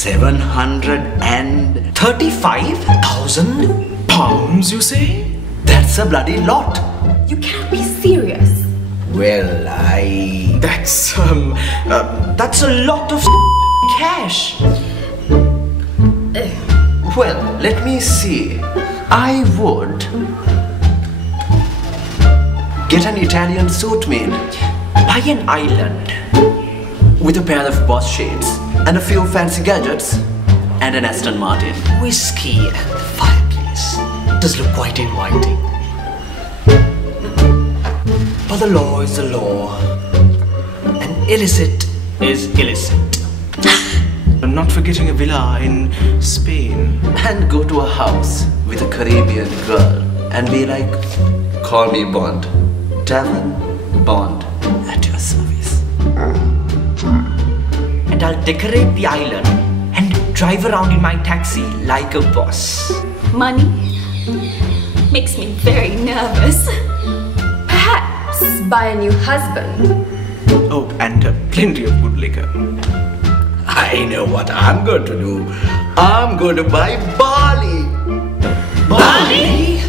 735,000 pounds, you say? That's a bloody lot. You can't be serious. Well, That's a lot of cash. Well, let me see. I would get an Italian suit made, buy an island with a pair of Boss shades and a few fancy gadgets and an Aston Martin. Whiskey and the fireplace does look quite inviting. But the law is the law, and illicit is illicit. I'm not forgetting a villa in Spain. And go to a house with a Caribbean girl and be like, call me Bond. Devon Bond at your service. And I'll decorate the island and drive around in my taxi like a boss. Money makes me very nervous. Perhaps buy a new husband. Oh, and plenty of good liquor. I know what I'm going to do. I'm going to buy barley. Barley?